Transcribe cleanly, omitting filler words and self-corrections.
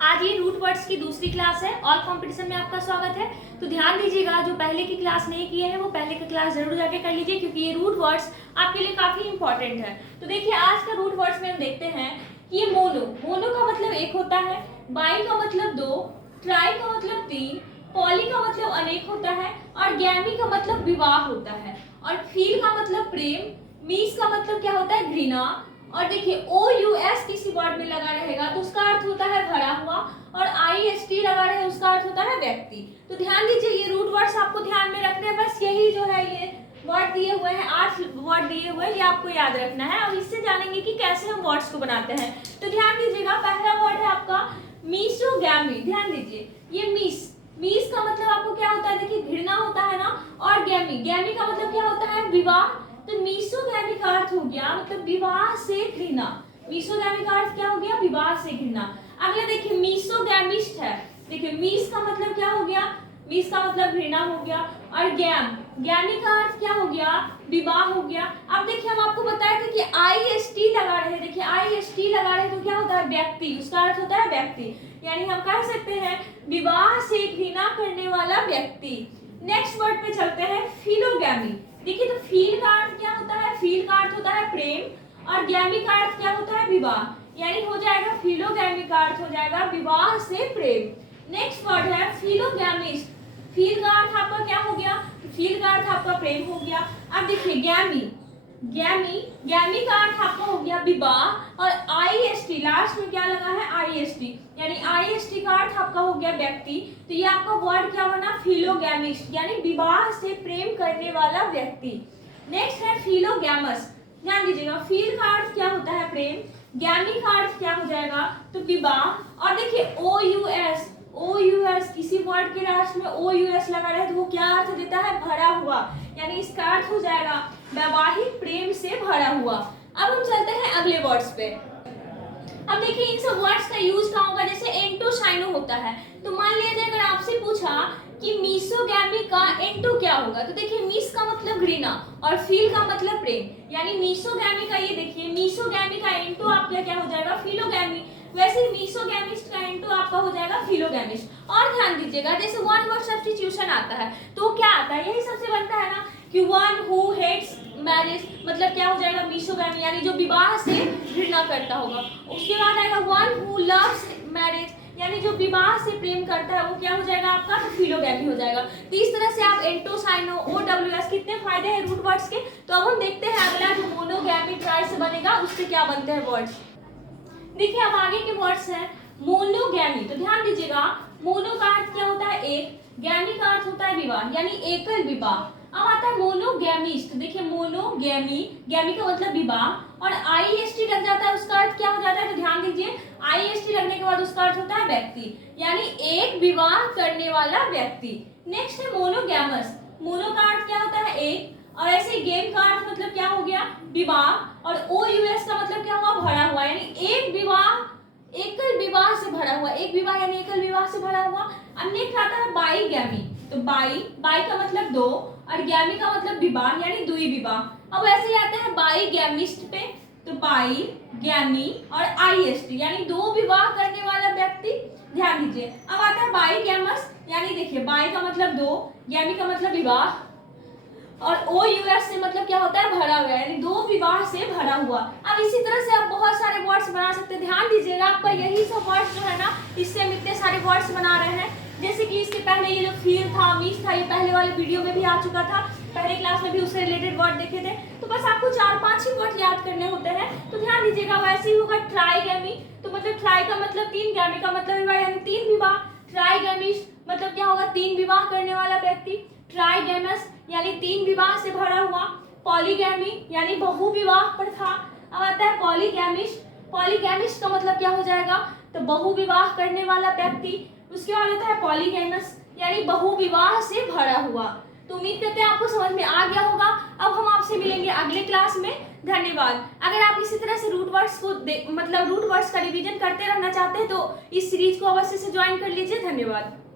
आज ये root words की दूसरी क्लास है। ऑल कंपटीशन में आपका स्वागत है। तो ध्यान दीजिएगा, जो पहले की क्लास नहीं किए हैं वो पहले की क्लास जरूर जाके कर लीजिए, क्योंकि ये रूट वर्ड्स आपके लिए काफी इंपॉर्टेंट है। तो देखिए, आज का रूट वर्ड्स में हम देखते हैं कि ये मोनो का मतलब एक होता है, बाई का मतलब दो, ट्राई का मतलब तीन, पॉली का मतलब अनेक होता है, और गैमी का मतलब विवाह होता है, और फील का मतलब प्रेम, मीस का मतलब क्या होता है, घृणा। और देखिए, ओ यू एस किसी वर्ड में लगा रहेगा तो उसका अर्थ होता है भरा हुआ, और आई एस टी लगा रहे उसका अर्थ होता है व्यक्ति। तो ध्यान दीजिए, ये रूट वर्ड्स आपको ध्यान में रखने हैं। बस यही जो है, ये वर्ड दिए हुए हैं, 8 वर्ड दिए हुए हैं, ये आपको याद रखना है। अब इससे जानेंगे कि कैसे हम वर्ड्स को बनाते हैं। तो ध्यान दीजिएगा, पहला वर्ड है आपका मीसोगैमी। ध्यान दीजिए, ये मीस का मतलब आपको क्या होता है, देखिए घृणा होता है ना, और गैमी का मतलब क्या होता है, विवाह। तो मीसोगैमी का अर्थ हो गया मतलब विवाह से घृणा। मीसोगैमी का अर्थ क्या हो गया, विवाह से घृणा। अगला देखिए, मीसोगैमिस्ट है। देखिए, मीस का मतलब क्या हो गया, मीस का मतलब घृणा हो गया, और गैमी का अर्थ क्या हो गया, विवाह हो गया। अब देखिए, हम आपको बताए थे कि आई एस टी लगा रहे हैं। देखिए, आई एस टी लगा रहे हैं तो क्या होता है, व्यक्ति, उसका अर्थ होता है व्यक्ति। यानी हम कह सकते हैं विवाह से घृणा करने वाला व्यक्ति। नेक्स्ट वर्ड पे चलते हैं, फिलोगैमी। देखिए, तो फील का अर्थ क्या होता है, फील का अर्थ होता है प्रेम, और गैमी का अर्थ क्या होता है, विवाह। यानी हो जाएगा फिलोगैमी का अर्थ हो जाएगा विवाह से प्रेम। नेक्स्ट वर्ड है फिलोगैमिस्ट। फील का अर्थ आपका क्या हो गया, फील का अर्थ आपका प्रेम हो गया। अब देखिए, गैमी का अर्थ आपका हो गया विवाह, और आई एस टी लास्ट में क्या लगा है, आई एस टी, यानी आई एस टी का अर्थ आपका हो गया व्यक्ति। तो ये आपका वर्ड क्या बना, फिलोगैमिस्ट, यानी विवाह से प्रेम करने वाला व्यक्ति। नेक्स्ट है फिलोगैमस। ध्यान दीजिएगा, फील का अर्थ क्या होता है, प्रेम, गैमी का अर्थ क्या हो जाएगा, तो विवाह। और देखिए, ओ यू एस किसी वर्ड के लास्ट में ओ यू एस लगा रहे तो वो क्या अर्थ देता है, भरा हुआ, यानी इसका अर्थ हो जाएगा वैवाहिक प्रेम से भरा हुआ। अब हम चलते हैं अगले वर्ड्स पे। अब देखिए, इन सब वर्ड्स का यूज कहाँ होगा, जैसे एंटो साइनो होता है। तो मान लीजिए अगर आपसे पूछा कि मीसोगैमी का एंटो क्या होगा, तो देखिए, मीस का मतलब घृणा और फील का मतलब प्रेम, यानी मीसोगैमी का, ये देखिए मीसोगैमी का एंटो आपका क्या हो जाएगा, फिलोगैमी। वैसे मीसोगैमिस्ट का एंटो आपका हो जाएगा फिलोगैमिस्ट। और ध्यान दीजिएगा, जैसे वन वर्ड सब्स्टिट्यूशन आता है तो क्या आता है, यही सबसे बनता है ना, कि वन हु हेट्स मैरिज मतलब क्या हो जाएगा, मीसोगैमी, यानी जो विवाह से घृणा करता होगा। उसके बाद आएगा वन हु लव्स मैरिज, यानी जो विवाह से प्रेम करता है वो क्या हो जाएगा आपका, फिलोगैमी हो जाएगा। तो इस तरह से आप एंटो साइनो ओ डब्ल्यू एस, कितने फायदे हैं रूट वर्ड्स के। तो अब हम देखते हैं अगला जो मोनोगैमी ट्राई से बनेगा उससे क्या बनते हैं वर्ड्स। देखिए, अब आगे के वर्ड्स हैं मोनोगैमी। तो ध्यान दीजिएगा, मोनो का अर्थ क्या होता है, एक, गैमी का अर्थ होता है विवाह, यानी एकल विवाह। अब आता है मोनोगैमिस्ट। देखिए, गैमी का मतलब विवाह, और आई एस टी लग जाता है, उसका अर्थ क्या हो जाता है, तो ध्यान दीजिए, आई एस टी लगने के बाद उसका अर्थ होता है व्यक्ति, यानी एक विवाह करने वाला व्यक्ति। नेक्स्ट है मोनोगैमस। मोनो का अर्थ क्या होता है, एक, और ऐसे गेम का अर्थ मतलब क्या हो गया, विवाह, और ओ यू एस का मतलब क्या हुआ, भरा हुआ, यानी एक विवाह, एकल विवाह से भरा हुआ, एक विवाह यानी एकल विवाह से भरा हुआ। अब नेक्स्ट आता है बाई गैमी। तो बाई का मतलब दो, और गैमी का मतलब विवाह, यानी दुई विवाह। अब ऐसे ही आते हैं बाई गैमिस्ट पे। तो बाई, गैमी और आई एस टी, यानी दो विवाह करने वाला व्यक्ति। ध्यान दीजिए, अब आता है बाई गैमस, यानी देखिए, बाई का मतलब दो, गैमी का मतलब विवाह, और ओ यू एस से मतलब क्या होता है, भरा हुआ, यानी दो विवाह से भरा हुआ। अब इसी तरह से आप बहुत सारे वर्ड्स बना सकते हैं। ध्यान दीजिएगा, आपका यही सब वर्ड्स जो है ना, इससे हम इतने सारे वर्ड्स बना रहे हैं। जैसे कि इसके पहले ये जो फील था, मीस था, ये पहले वाले वीडियो में भी आ चुका था, पहले क्लास में भी उससे रिलेटेड वर्ड देखे थे। तो बस आपको 4-5 ही वर्ड याद करने होते हैं। तो ध्यान दीजिएगा, वैसे ही होगा ट्राईगैमी। तो मतलब ट्राई का मतलब तीन, गैमी का मतलब विवाह, यानी तीन विवाह। ट्राईगैमिस्ट मतलब क्या होगा, तीन विवाह करने वाला व्यक्ति। ट्राईगैमस यानी तीन विवाह से भरा हुआ। पॉलीगैमी यानी बहु विवाह प्रथा। अब आता है पॉलीगैमिस्ट। पॉलीगैमिस्ट का मतलब क्या हो जाएगा, तो बहु विवाह करने वाला व्यक्ति। उसके बाद आता है पॉलीगैमस, यानी बहु विवाह से भरा हुआ। तो उम्मीद करते हैं आपको समझ में आ गया होगा। अब हम आपसे मिलेंगे अगले क्लास में। धन्यवाद। अगर आप इसी तरह से रूट वर्ड्स को रूट वर्ड्स का रिवीजन करते रहना चाहते हैं तो इस सीरीज को अवश्य से ज्वाइन कर लीजिए। धन्यवाद।